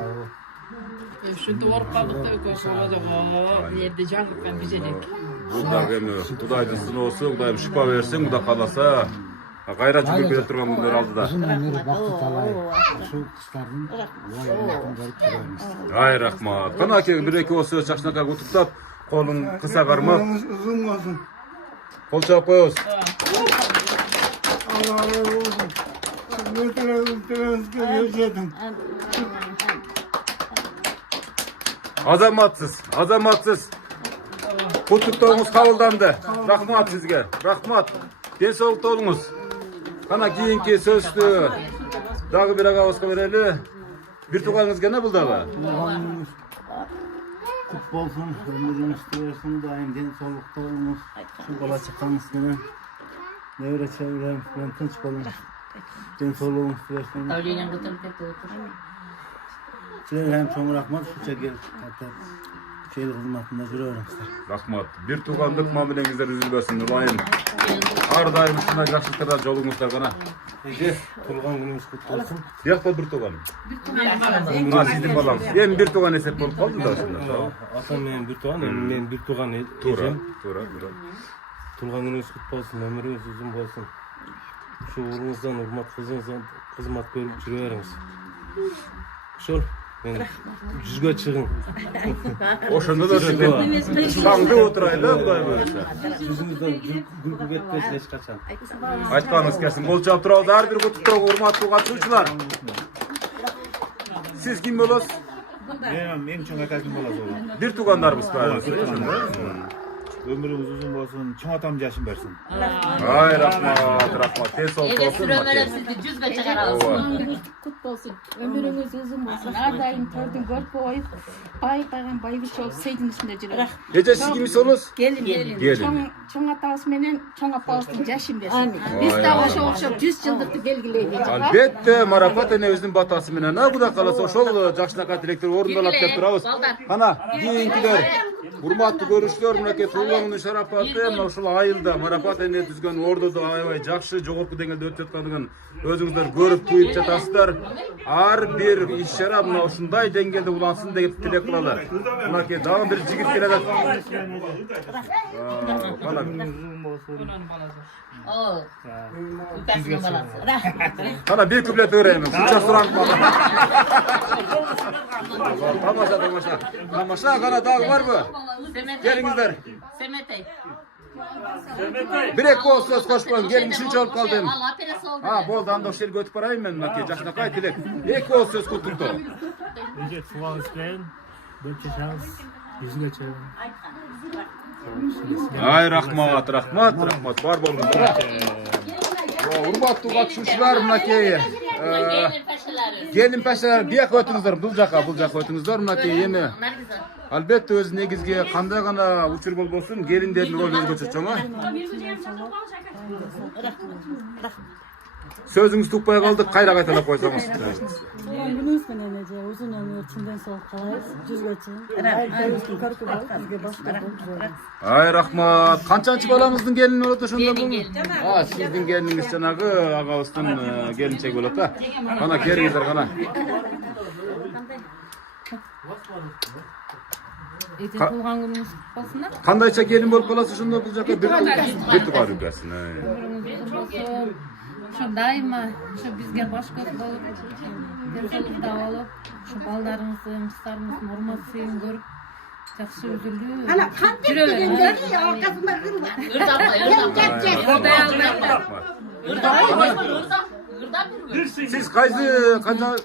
Ушинтип ооруп калдык деп көзөмө жерде жаңыккан бижелек. Бул дагы эми Кудайдын сыноосу, Кудайым шипа берсин, Кудай кааласа кайра жүгүп келе турган күндөр алдыда. Uzun ömür vakti talay. Şu kızların vay görüp durarız. Ай рахмат. Кана ake бир эки оо сөз жакшынакай кутуктап, колуң кыса кармап, Uzun olsun. кол чаап коебуз. Allah razı olsun. Sizlerle yaşadım. Азаматсыз. Куттуктооңуз кабылданды. Рахмат сизге. Рахмат. Ден соолукта болуңуз. Кана кийинки сөздү дагы бир агабызга берели. Бир тууганыңыз кene бул дагы. Kut bolsun, ömrünüz versin, daim den soğukta olmuş. Şu bala çıkanız menен nevre çevrem, ben tınç bolun. Den soğuğunuz versin. Davlenen götürüp ketip otur. Sizler hem çoğun rahmat, şu çeker. Hatta şehir hizmetinde жүрөөрүңүздөр. Рахмат. Бир туугандык мамилеңиздер үзүлбөсүн. Улайым. Ар дайым ушундай жакшылыктарда жолуңуздар гана. Туулган күнүңүз кут болсун. Биякта бир тууган. Сиздин балаңыз. Эми бир тууган эсеп болуп калды да ошондо. Атам менен бир тууган, эми мен бир тууган Туура. Туулган күнүңүз кут болсун, өмүрүңүз узун болсун. Şu uğrunuzdan urmat kızınızdan hizmet görüp жүрөөрүңүз. Ошол мен жүзгө чыгың. Ошондо да саңды отурайлы, Кудай буюрса. Жүзүңүздөн күлкү кетпесин эч качан. Айтпаңыз келсин. Кол чаап турабыз ар бир куттуктоого урматтуу катышуучулар. Сиз ким болосуз? Мен чоң атасым болосу. Бир туугандарбыз баарыбыз. Ömrünüz uzun olsun, çoğ atam yaşın versin. Ай рахмат. Тез соолукта болсун. Сүрөмөлөп сизди жүзгө чыгарабыз. Кут болсун, өмүрүңүз узун болсун. Ар дайым төрдүн көрүп коюп, байкаган байбиш болуп сейдин ичинде жүрөм. Эже сиз кимисиз? Келин. Чоң атабыз менен чоң апабыздын жашын берсин. Биз да ошо окшоп 100 жылдыкты белгилейли. Албетте, марапат энебиздин батасы менен, Кудай кааласа ошол жакшынакай тилектер орундалат деп турабыз. Кана, кийинкилер, урматтуу көрүүчүлөр, мынакей туулган шарапаты, мына ушул айылда марапат эне түзгөн ордодо аябай жакшы, жогорку деңгээлде өтүп жаткандыгын өзүңүздөр көрүп туюп жатасыздар. Ар бир иш-чара мына ушундай деңгээлде улансын деп тилек кылалар. Мынакей дагы бир жигит келет. Кана бир куплет өрөйүн. Суча суран. Тамаша, кана дагы барбы? Келиңиздер. Семетей. Бир эки ооз сөз кошпоң, келин ушунча болуп калдым. Болду, анда ошол жерге өтүп барайын мен, мынакей жакшынакай тилек. Эки ооз сөз куттуктоо. Önce tuğanız bilen, dört yaşağız, yüzüne çevirin. Ай рахмат. Бар болуңуздар. Урматтуу катышуучулар, мынакей келин пашалар бияка өтүңүздөр, бул жака өтүңүздөр, мынакей эми албетте өз негизги кандай гана учур болбосун, келиндердин ролу өзгөчө чоң. Sözünüz tukpay kaldık, kayra kaytalap koysanız. Gününüz menene uzun ömür, çinden soğuk kalayız, düz geçin. Ayrıca körkü bol, bizge başka bol. Ay rahmat, kançançı balamızdın gelini oldu şunda bu? Sizdin geliniz canagı, ağabeyden gelinçek olur da. Bana gerinizler kana. Tuğan gününüz kutlasın. Kandayça gelin bolup kalası şunda bu jaka bir tuğar ülkesin. Şu daima şu bizge başka bolup, densolikta olup, şu ballarınızın, kızlarınızın urmatını görüp, жақсы üzüldü. Ana kandek degenler ya arkasında kır var. Siz kaydı kanca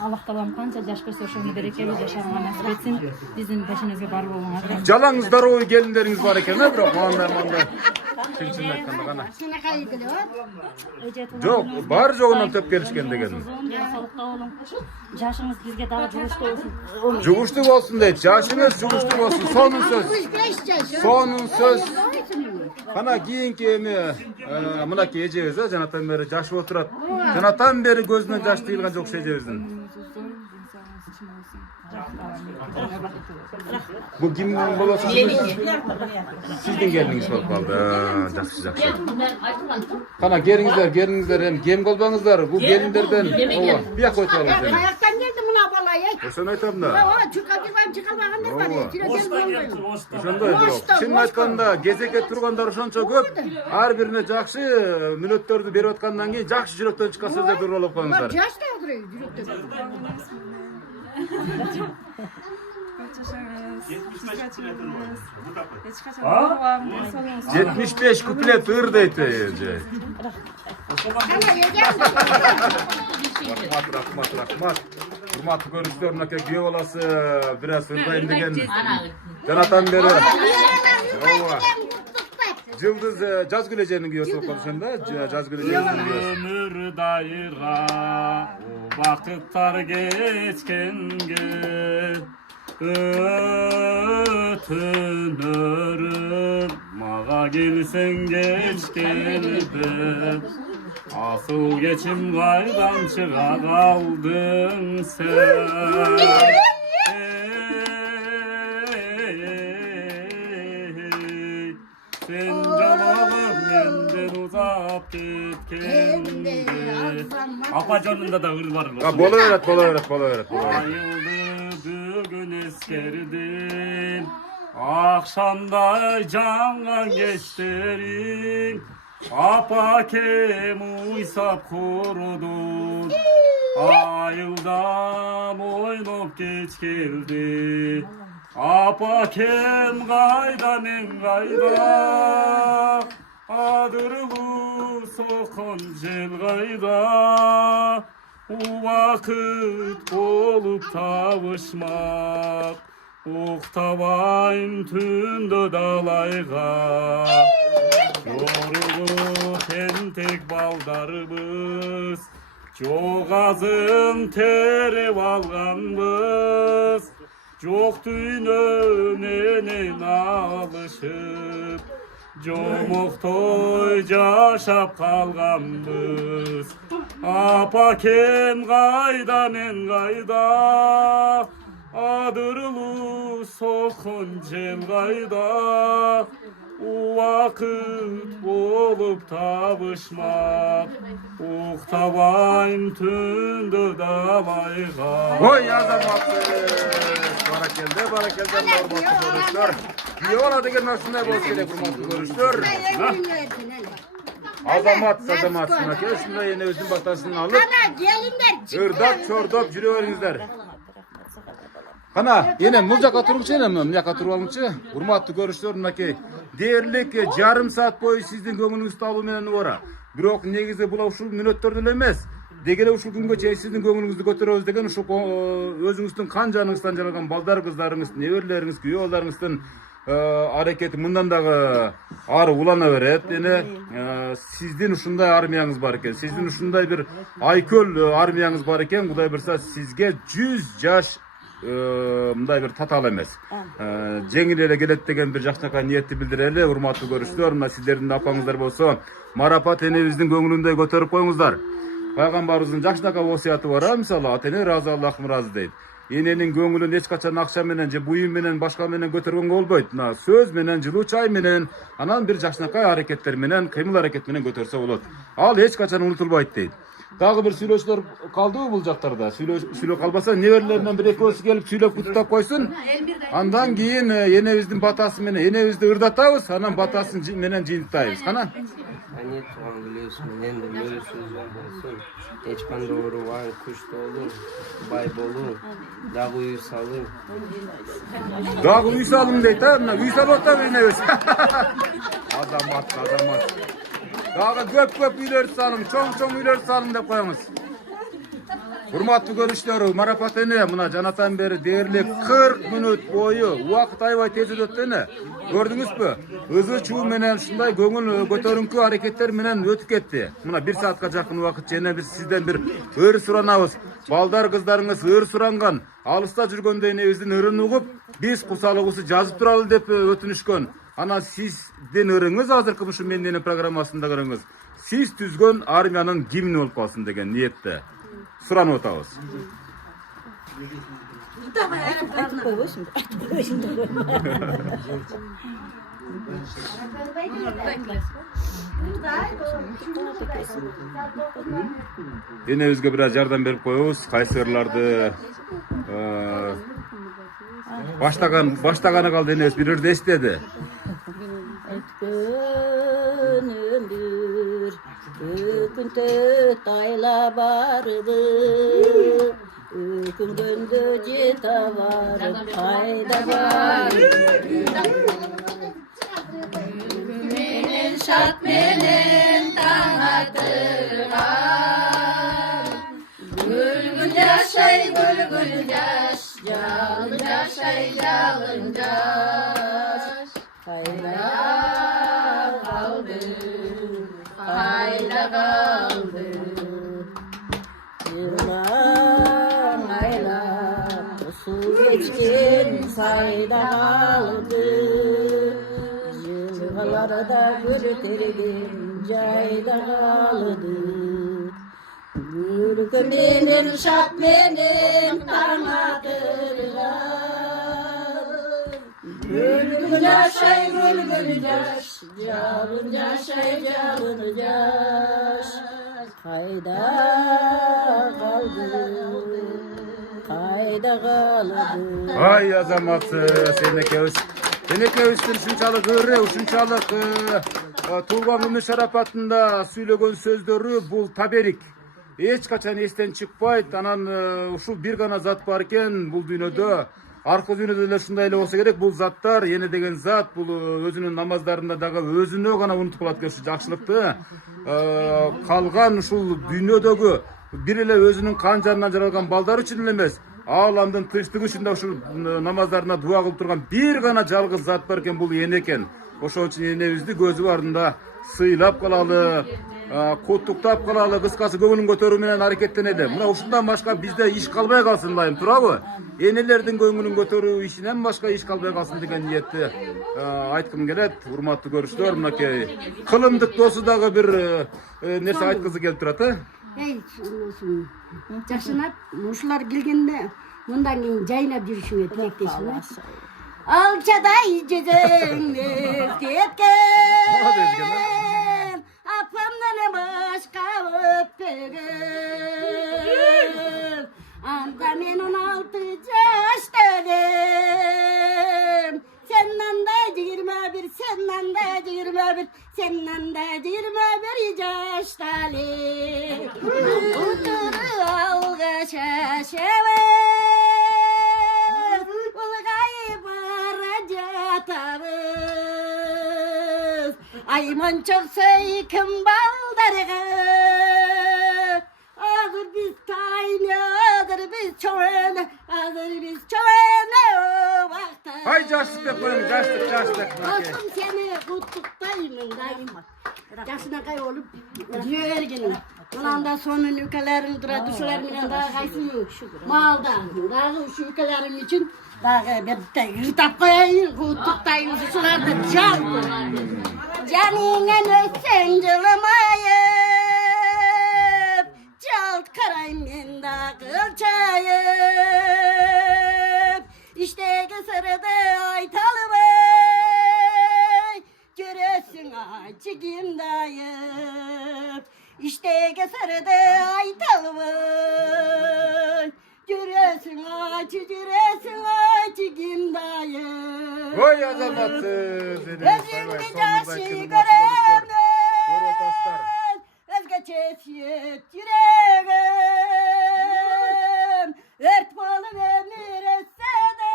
Allah talam kança jaş berse ошону берекелүү жашаганга насип этсин. Биздин башыңызга бар болуңуздар. Жалаңыздар ой келиндериңиz бар экен, бирок мындай чын айтканда гана. Жок, бар жогунан төп келишкен деген. Жашыңыз бизге дагы жугуштуу болсун. Жугуштуу болсун дейт. Жашыңыз жугуштуу болсун. Сонун сөз. Сонун сөз. Кана кийинки эми мынакей эжебиз жанатан бери жашып отурат. Жанатан бери көзүнөн жаш тыйылган жок эжебиздин. Bu kimden bolası? Sizden geliniz bolup kaldı. Жақсы, жақсы. Qana gelingizler, hem gem qolbаңыздар. Bu gelinlerden, bir yak koyup alыңız. Kayaktan geldi buna bala ya. Sen aytam da. Çıkalmağanlar var ya. Ошондой бирок. Чын айтканда, кезекке тургандар ошончо көп. Ар бирине жакшы мүнөттөрдү берип аткандан кийин жакшы жүрөктөн чыккан сөздөрдү урлап коюңуздар. Жашта отуруyor жүрөктө. 75 kuplет ыр дейт. Рахмат. Урматтуу көрүүчүлөр, мынакей күйөө баласы бир аз ырдайм деген жанатан бери. Жылдыз жаз күлеженин күйөөсү болуп калды ошондо, жаз күлеженин күйөөсү. Ömür dayıra, o vakıtlar geçkenge, ötünürüm, mağa gelsen geçkende. Asıl geçim kaydan çığa kaldın sen. Sen canalım menden uzak gitkende. Apa canında da hır var. Bola öğret. Ayıldı bugün eskerdim. Akşamda cangan geçtirin. Apa kem uysap kurudun. Ayıldan oynop geç geldi. Apa kem gayda men gayda. Adırlı sokon jel gayda. O vakit olup tavışmak. Uqtabayım tündü dalayga. Yorulu tentek baldarımız. Çok azın terip alganımız. Çok düğünenen alışıp. Jomoktoy jaşap kalganımız. Apa kem gayda men gayda. Adırlı sokun jel gayda. Vakit bolup tavışmak. Uqtabayım tündü dalayga. Oy azamatlı. Barakelde hormatlı görüşler. Kүйөө бала деген ушундай болуш керек, урматтуу көрүүчүлөр. Азамат, мынакей ушундай энебиздин батасын алып, ырдап, чордоп жүрө бериңиздер. Кана, эне бул жака туруңчу, эне мына жака туруп алыңчы. Урматтуу көрүүчүлөр, мынакей дээрлик жарым саат бою сиздин көңүлүңүздү алуу менен убара. Бирок негизи бул ушул мүнөттөрдө эле эмес. Дегеле ушул күнгө чейин сиздин көңүлүңүздү көтөрөбүз деген ушул өзүңүздүн кан жаныңыздан жаралган балдар кыздарыңыз, неберелериңиз, күйөө балдарыңыздын аракети мындан дагы ары улана берет. Эне сиздин ушундай армияңыз бар экен, сиздин ушундай бир айкөл армияңыз бар экен. Кудай бурса сизге 100 жаш мындай бир татаал эмес. Жеңил эле келет деген бир жакшынакай ниетти билдирели. Урматтуу көрүүчүлөр, мына сиздердин апаңыздар болсо, Марапат энебиздин көңүлүндөй көтөрүп коюңуздар. Пайгамбарыбыздын жакшынакай осуяты бар, мисалы ата эне разы, Аллах разы дейт. Эненин көңүлүн эч качан акча менен же буюм менен башка менен көтөргөнгө болбойт. Мына сөз менен, жылуу чай менен, анан бир жакшынакай аракеттер менен, кыймыл аракет менен көтөрсө болот. Ал эч качан унутулбайт дейт. Дагы бир сүйлөчүлөр калдыбы бул жактарда? Сүйлөө калбаса, неберелеринен бир экөөсү келип сүйлөп куттап койсун. Андан кийин энебиздин батасы менен энебизди ырдатабыз, анан батасын менен жыйынтайбыз. Кана? Ане туған білесің, енді мөлі сөзім болсын. Ешқанды ұрыван, күш толын, бай болын, дағы үй салын. Дағы үй салын дейт, үй салып өтті енебіз. Азамат. Дағы көп үйлерді салын, чоң үйлерді салын деп қоямыз. Урматтуу көрүүчүлөр, Марапат эне мына жанатан бери дээрлик 40 мүнөт бою убакыт аябай тез өтөт эне. Көрдүңүзбү? Өзү чуу менен ушундай көңүл көтөрүңкү аракеттер менен өтүп кетти. Мына 1 саатка жакын убакыт жана биз сизден бир ыр суранабыз. Балдар кыздарыңыз ыр суранган, алыста жүргөндө энебиздин ырын угуп, биз кусалыгыбызды жазып туралы деп өтүнүшкөн. Анан сиздин ырыңыз азыркы ушу менденин программасында көрүңүз. Сиз түзгөн армиянын гимни болуп калсын деген ниетте суранып атабыз. Айтып koyuyorsun. Айтып koyuyorsun. Энебизге бир аз жардам берип коебуз. Кайсы ырларды баштаганы калды, энебиз бир ырды эстеди. Ötkün ömür, öküntü tayla bardı. Öküngöndü jeta var, kayda var. Menen şat menen taң atırgan. Gülgün yaşay, gülgün yaş, jalın yaşay, jalın yaş. Kayda kaldı, kayda kaldı. Yıllar aylar, su geçkin sayda kaldı. Yıllarda gülterdim, cayda kaldı. Gülgün menen, şat menen, taң atırgan. Gülgün yaşay, gülgün yaş, jalın yaşay, jalın yaş. Kayda kaldı, kayda kaldı. Ay azamаты, Senekebиздин ушунчалык өрө, ушунчалык туулган күнү шарапатында сүйлөгөн сөздөрү бул таберик. Эч качан эстен чыкпайт. Анан ушул бир гана зат бар экен бул дүйнөдө. Аркы дүйнөдө эле ушундай эле болсо керек. Бул заттар, эне деген зат, бул өзүнүн намаздарында дагы өзүнө гана унутуп калат экен ушу жакшылыкты. Калган ушул дүйнөдөгү бир эле өзүнүн кан жанынан жаралган балдар үчүн эле эмес, ааламдын тынчтыгы үчүн да ушул намаздарына дуа кылып турган бир гана жалгыз зат бар экен, бул эне экен. Ошон үчүн энебизди көзү бардында сыйлап калалы, куттуктап калалы, кыскасы көңүлүн көтөрүү менен аракеттенели. Мына ушундан башка бизде иш калбай калсын дайым, туурабы? Энелердин көңүлүн көтөрүү ишинен башка иш калбай калсын деген ниетти айткым келет. Урматтуу көрүүчүлөр, мынакей кылымдык досу дагы бир нерсе айткызы келип турат, жакшынап, ушулар келгенде мындан кийин жайнап жүрүшүңө тилектешмин. Алчадай жүзүңүз кеткен, апамдан башка өппөгөн. Анда мен 16 жашта элем. Sen anda 21, sen anda 21, sen anda 21 yaştalı. Uturu alga şaşavız, ulgayı baracatavız. Ayman çok söyküm baldarığı, hazır biz tayını, hazır biz çoğunu, hazır biz çoğunu. Hay jaşlık деп koyun, jaşlık. Dostum seni kutluktayım dayım. Yaşına kay olup diyorgin. Bundan sonun ülkelerin duradu şular bilen daha kaysın malda. Daha şu ülkelerin için daha bir de yırtap koyayım kutluktayım şular da can. Caninen ösen cılımayıp çalt karayım ben daha kılçayıp. İşte sırada aytalım ey, göresin acıgim dayıp. İşte sırada aytalım ey, göresin acıgim dayıp. Oy azamаты, Özümde caşı göremez, özgeçe siyet yüreğim. Ört bolu ömür etse de,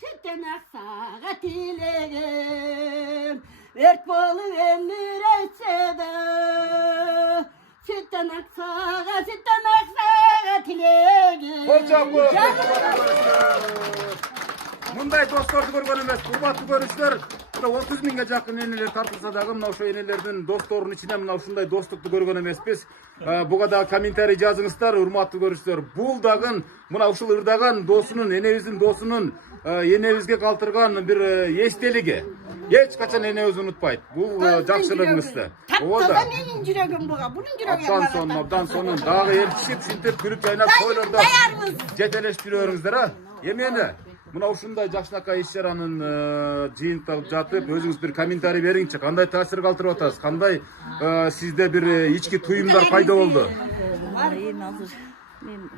sütten aksağa dileğim. Ört bolu ömür etse de, sütten aksağa dileğim. Мындай досторду көргөн эмес, урматтуу көрүүчүлөр. 30 миңге жакын энелер тартылса дагы мына ошо энелердин досторунун ичинен мына ушундай достукту көргөн эмеспиз. Буга дагы комментарий жазыңыздар, урматтуу көрүүчүлөр. Бул дагы мына ушул ырдаган досунун, энебиздин досунун энебизге калтырган бир эстелиги. Эч качан энебиз унутпайт. Бул жакшылыгыңызды. Тапта менин жүрөгүм буга, bunun жүрөгүм. Абдан сонун дагы элчип, шинтип, күлүп жайнап тойлордо жетелешип жүрөңүздөр, а? Эмне? Мына ушундай жакшынакай иш-чаранын жыйынтыгып жатып, өзүңүз бир комментарий бериңчи. Кандай таасир калтырып атасыз? Кандай сизде бир ички туюмдар пайда болду? Эми азыр мен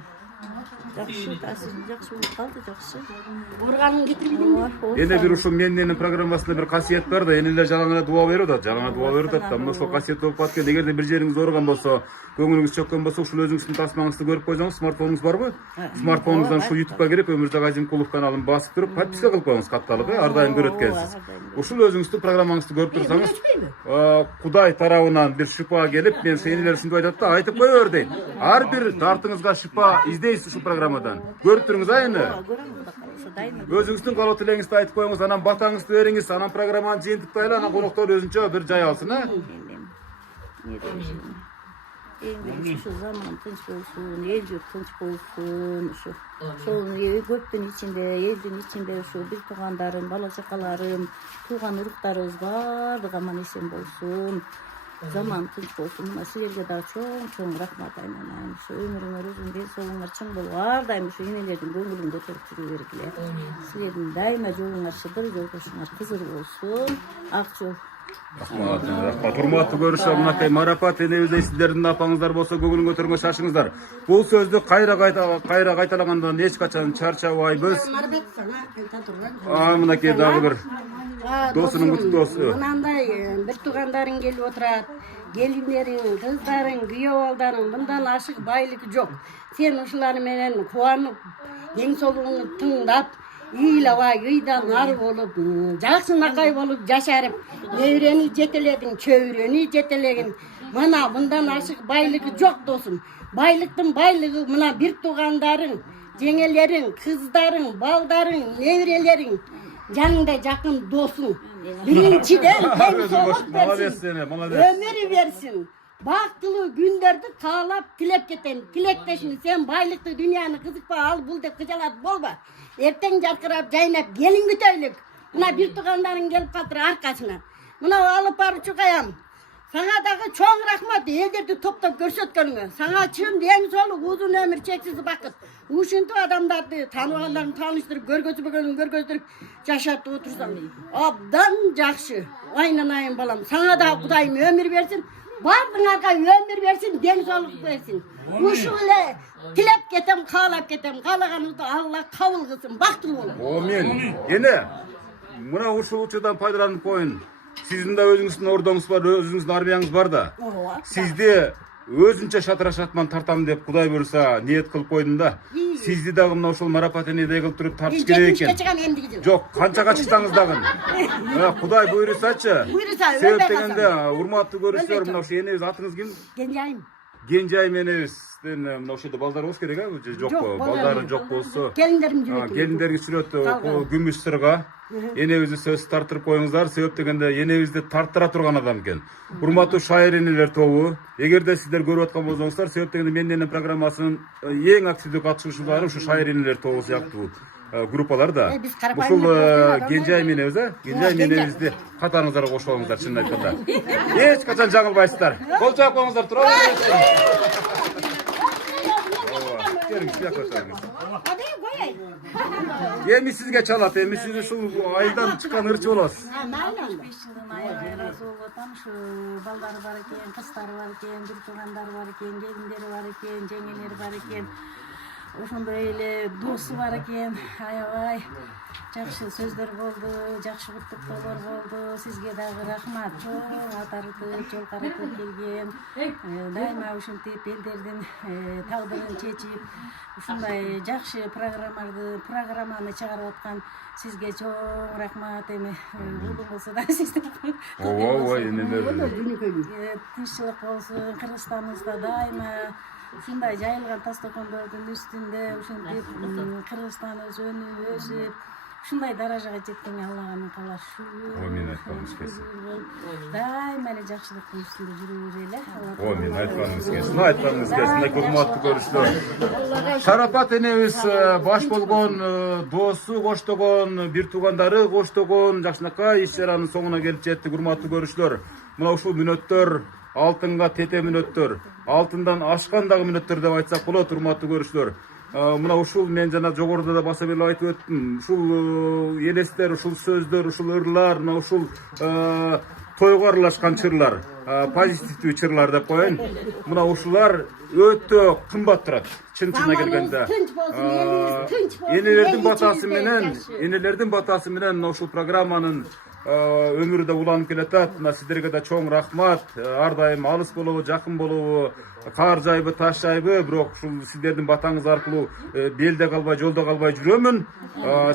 жакшы таасирим жакшы болуп калды, жакшы. Урганын кетирбедимби? Эне бир ушул менин программасында бир касиет бар да, энелер жалаң эле дуа берип атат, жалаң дуа берип атат да. Мына ошол касиет болуп калат экен. Эгерде бир жериңиз ооруган болсо, көңүлүңүз чөккөн болсо, ушул өзүңүздүн тасмаңызды көрүп койсоңуз, смартфонуңуз барбы? Смартфонуңуздан ушул YouTube'га кирип, Өмүрзак Азимкулов каналын басып туруп, подписка кылып коюңуз, катталып, ар дайым көрөт экенсиз. Ушул өзүңүздүн программаңызды көрүп турсаңыз, Кудай тарабынан бир шифа келип, мен сенелер ушундай айтат да, айтып кое бер дейт. Ар бир дартыңызга шифа издейсиз ушул программадан. Көрүп туруңуз айны. Өзүңүздүн каалоо тилегиңизди айтып коюңуз, анан батаңызды бериңиз, анан программаны жыйынтыктайлы, анан коноктор өзүнчө бир жай алсын, а? Эң биринчи ушу заман тынч болсун, эл журт тынч болсун, ушу ошол көптүн ичинде, элдин ичинде ушу бир туугандарым, бала чакаларым, тууган уруктарыбыз баардыгы аман эсен болсун. Заман тынч болсун. Мына силерге дагы чоң рахмат айнанайм. Ушу өмүрүңөр узун, ден соолугуңар чың болуп, ар дайым ушу энелердин көңүлүн көтөрүп жүрө бергиле. Силердин дайыма жолуңар шыдыр, жолдошуңар кызыр болсун. Ак жол. Рахмат, урматтуу көрүүчүлөр, мынакей марапат энебиздей сиздердин апаңыздар болсо көңүлүн көтөргөнгө шашыңыздар. Бул сөздү кайра кайталагандан эч качан чарчабайбыз. Мынакей дагы бир досунун куттуусу. Мынандай бир туугандарың келип отурат, келиндериң, кыздарың, күйөө балдарың, мындан ашык байлык жок. Сен ушулар менен кубанып, ден соолугуңду тыңдап, ыйлабай, ыйдан ар болуп, жакшынакай болуп жашарып, неберени жетеледиң, чөбүрөнү жетелегин. Мына мындан ашык байлыгы жок досум. Байлыктын байлыгы мына бир туугандарың, жеңелериң, кыздарың, балдарың, неберелериң, жаныңда жакын досуң. Биринчиден ден соолук берсин, өмүр берсин. Бактылуу күндөрдү каалап тилеп кетем. Тилектешим, сен байлыкты, дүйнөнү кызыкпа, ал бул деп кыжалат болба. Эртең жаркырап, жайнап, келин күтөйлүк. Мына бир туугандарың келип калдыр аркасынан. Мына алып барчу каям. Сага дагы чоң рахмат, элдерди топтоп көрсөткөнүңө. Сага чын ден соолук, узун өмүр, чексиз бакыт. Ушинтип адамдарды, тааныбагандарын тааныштырып, көргөзбөгөнүн көргөздүрүп жашатып отурсаң, абдан жакшы. Айнанайым балам, сага дагы Кудайым өмүр берсин. Бардыңарга өмүр берсин, ден соолук берсин. Ушул эле тилеп кетем, каалап кетем. Каалаганыңызды Алла кабыл кылсын, бактылуу болуң. Амин. Эне, мына ушул учурдан пайдаланып коюн. Сиздин да өзүңүздүн ордоңуз бар, өзүңүздүн армияңыз бар да. Сизди өзүнчө шатырашатман тартам деп Кудай буйруса ниет кылып койдум да. Сизди дагы мына ушул марапат энедей кылып туруп тартыш керек экен. Жок, канчага чыксаңыз дагы. Кудай буйрусачы. Себеп дегенде, урматтуу көрүүчүлөр, мына ушул энебиз атыңыз ким? Кенжайым. Кенжайым энебизден мына ошол жерде балдар болуш керек, а? Жокпу? Балдары жок болсо. Келиндерим жүрөт. Келиндериңиз жүрөт, күмүш сырга. Энебизди сөз тартырып коюңуздар. Себеп дегенде энебизди тарттыра турган адам экен. Урматтуу шайыр энелер тобу, эгерде сиздер көрүп аткан болсоңуздар, себеп дегенде менин программасынын эң активдүү катышуучулары ушу шайыр энелер тобу сыяктуу группалар да. Ушул Кенжайым энебиз, Кенжайым энебизди катарыңыздарга кошуп алыңыздар, чынын айтканда. Эч качан жаңылбайсыздар. Кол жаап коюңуздар, тура бересиз. Келиңиз, бияка отуруңуз. Эми сизге чалат, эми сиз ушул айылдан чыккан ырчы болосуз. 5 жылдан аябай ыраазы болуп атам. Ушу балдары бар экен, кыздары бар экен, бир туугандары бар экен, келиндери бар экен, жеңелери бар экен. Ошондой эле досу бар экен. Аябай жакшы сөздөр болду, жакшы куттуктоолор болду. Сизге дагы рахмат. Чоң атартып, жол каратып келген. Дайыма ушинтип элдердин тагдырын чечип, ушундай жакшы программаны чыгарып аткан сизге чоң рахмат. Эми улуу болсо да сизде. Ооба, энелер. Тынччылык болсун, Кыргызстаныбызда дайыма ушундай жайылган тастакондордун үстүндө ушинтип Кыргызстан өсүп, ушундай даражага жеткенге Аллага миң калашы. Амин айтканыңыз келсин. Дайыма эле жакшылыктын үстүндө жүрө берели. Амин айтканыңыз келсин. Айтканыңыз келсин. Урматтуу көрүүчүлөр. Шарапат энебиз баш болгон досу коштогон, бир туугандары коштогон жакшынакай иш чаранын соңуна келип жеттик, урматтуу көрүүчүлөр. Мына ушул мүнөттөр алтынга тете мүнөттөр, алтындан ашкан дагы мүнөттөр деп айтсак болот, урматтуу көрүүчүлөр. Мына ушул мен жана жогоруда да баса беле айтып өттүм. Ушул элестер, ушул сөздөр, ушул ырлар, мына ушул тойго аралашкан чырлар, позитивдүү чырлар деп коеюн. Мына ушулар өтө кымбат турат. Чын-чынына келгенде. Энелердин батасы менен ушул программанын өмүрү да уланып келатат. Мына сиздерге да чоң рахмат. Ар дайым алыс болобу, жакын болобу, кар жайбы, таш жайбы, бирок ушул сиздердин батаңыз аркылуу белде калбай, жолдо калбай жүрөмүн.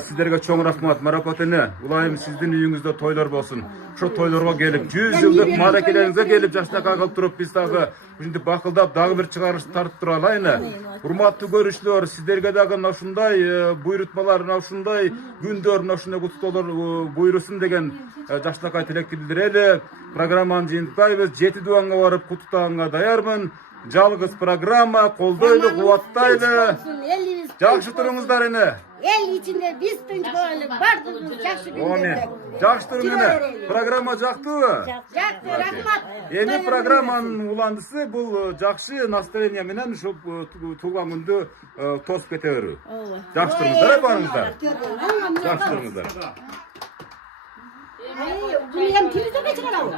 Сиздерге чоң рахмат. Марапат эне, улайым сиздин үйүңүздө тойлор болсун. Ошо тойлорго келип, 100 жылдык мааракелериңизге келип жакшынакай кылып туруп, биз дагы ушинтип бакылдап дагы бир чыгарыш тартып тура алайын. Урматтуу көрүүчүлөр, сиздерге дагы мына ушундай буйрутмалар, мына ушундай күндөр, мына ушундай куттуктоолор буйрусун деген жакшынакай тилекти билдирели. Программаны жыйынтыктайбыз. 7 дубанга барып куттуктаганга даярмын. Жалгыз программа, колдойлу, кубаттайлы. Жакшы туруңуздар эне. Эл ичинде биз тынч бололу, бардыгыбыз жакшы күндөрдө. Жакшы туруң эне. Программа жактыбы? Жакты, рахмат. Эми программанын уландысы бул жакшы настроение менен ушу туулган күндү тосуп кете берүү. Жакшы туруңуздар, барыңыздар. Жакшы туруңуздар. Bunu hem temizlemeye çıkaralım.